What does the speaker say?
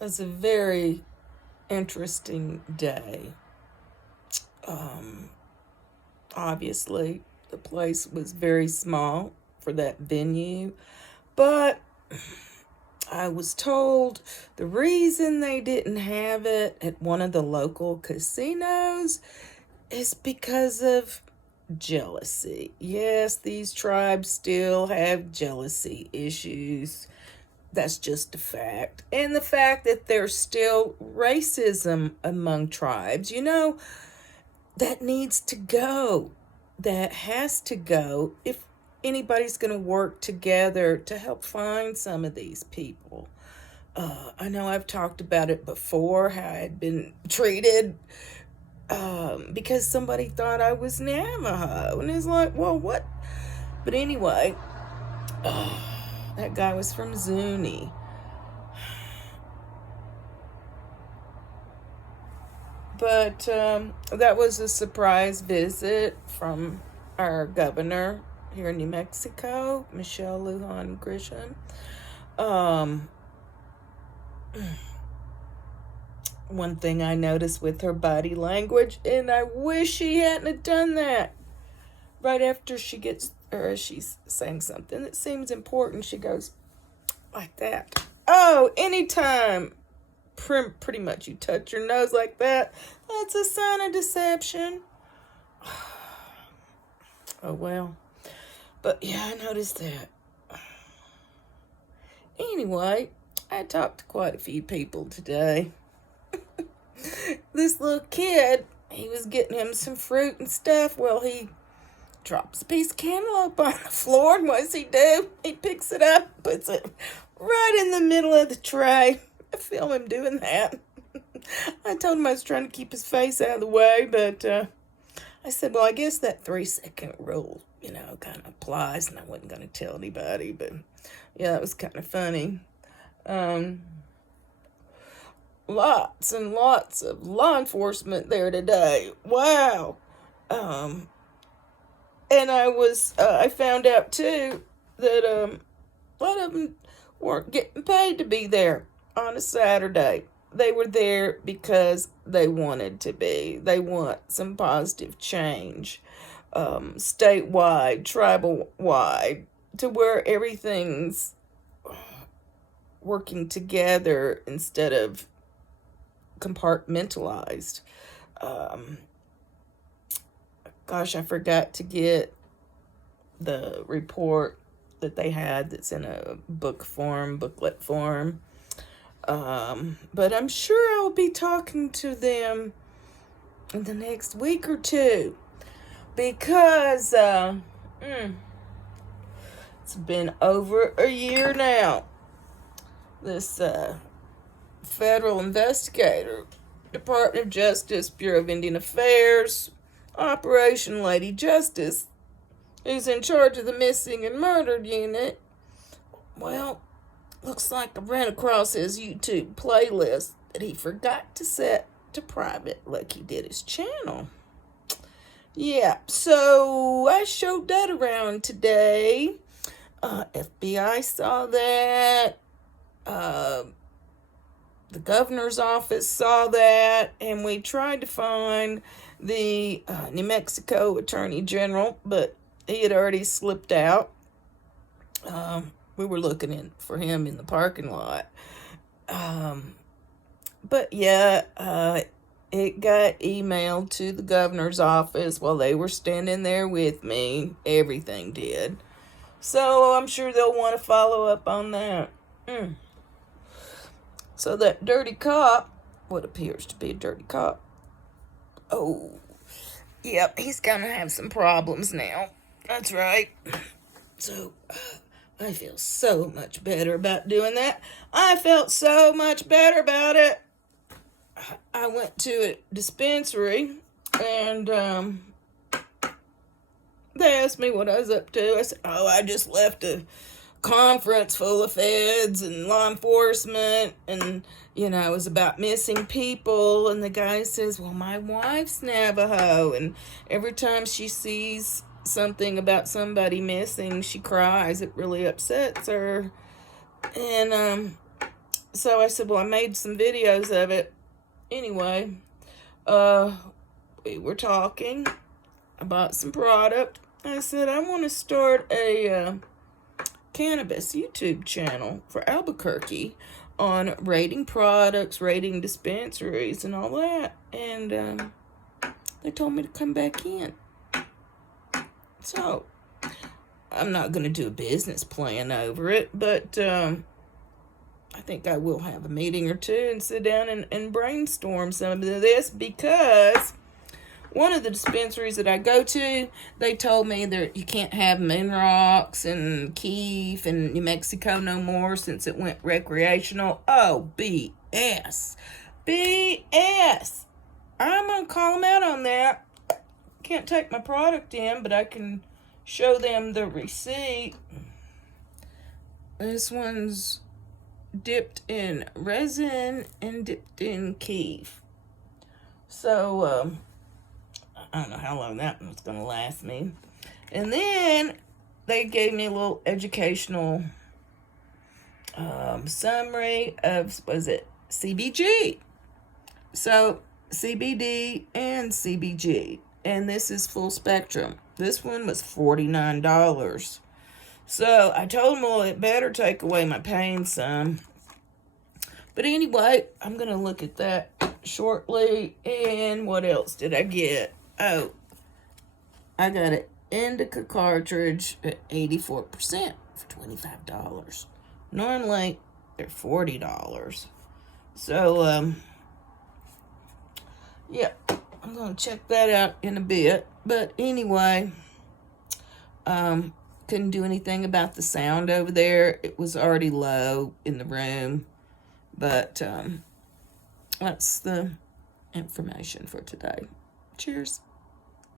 It was a very interesting day. Um, Obviously, the place was very small for that venue, but I was told the reason they didn't have it at one of the local casinos is because of jealousy. Yes, these tribes still have jealousy issues. That's just a fact. And the fact that there's still racism among tribes, that needs to go. That has to go if anybody's going to work together to help find some of these people. I know I've talked about it before, how I had been treated because somebody thought I was Navajo. And it's like, well, what? But anyway, that guy was from Zuni. But that was a surprise visit from our governor here in New Mexico, Michelle Lujan Grisham. One thing I noticed with her body language, and I wish she hadn't have done that. Right after she's saying something that seems important, she goes like that. Oh, anytime pretty much you touch your nose like that, that's a sign of deception. Oh well. But yeah, I noticed that. Anyway, I talked to quite a few people today. This little kid, he was getting him some fruit and stuff. Well, he drops a piece of cantaloupe on the floor, and what does he do? He picks it up, puts it right in the middle of the tray. I film him doing that. I told him I was trying to keep his face out of the way, but I said, well, I guess that 3-second rule, kind of applies, and I wasn't going to tell anybody, but yeah, it was kind of funny. Lots and lots of law enforcement there today. Wow. And I found out too that a lot of them weren't getting paid to be there on a Saturday. They were there because they wanted to be. They want some positive change, statewide, tribal wide, to where everything's working together instead of compartmentalized. Gosh, I forgot to get the report that they had that's in a booklet form. But I'm sure I'll be talking to them in the next week or two because it's been over a year now. This federal investigator, Department of Justice, Bureau of Indian Affairs, Operation Lady Justice, who's in charge of the missing and murdered unit, well, looks like I ran across his YouTube playlist that he forgot to set to private like he did his channel. Yeah, so I showed that around today. FBI saw that. The governor's office saw that, and we tried to find the New Mexico Attorney General, but he had already slipped out. We were looking for him in the parking lot. But yeah, it got emailed to the governor's office while they were standing there with me. Everything did. So I'm sure they'll want to follow up on that. So that dirty cop, what appears to be a dirty cop, oh, yep, he's gonna have some problems now. That's right. So I feel so much better about doing that. I felt so much better about it. I went to a dispensary and they asked me what I was up to. I said, oh, I just left a conference full of feds and law enforcement, and it was about missing people. And the guy says, well, my wife's Navajo, and every time she sees something about somebody missing, she cries. It really upsets her. And So I said, well, I made some videos of it. Anyway, we were talking about some product. I said, I want to start a cannabis YouTube channel for Albuquerque on rating products, rating dispensaries, and all that. And they told me to come back in. So I'm not going to do a business plan over it, but I think I will have a meeting or two and sit down and brainstorm some of this, because one of the dispensaries that I go to, they told me that you can't have Moon Rocks and Keef and New Mexico no more since it went recreational. Oh, BS. BS. I'm going to call them out on that. Can't take my product in, but I can show them the receipt. This one's dipped in resin and dipped in Keef. So, I don't know how long that one's going to last me. And then they gave me a little educational summary of, was it CBG? So, CBD and CBG. And this is full spectrum. This one was $49. So I told them, well, it better take away my pain some. But anyway, I'm going to look at that shortly. And what else did I get? Oh, I got an indica cartridge at 84% for $25. Normally, they're $40. So, yeah, I'm going to check that out in a bit. But anyway, couldn't do anything about the sound over there. It was already low in the room. But that's the information for today. Cheers.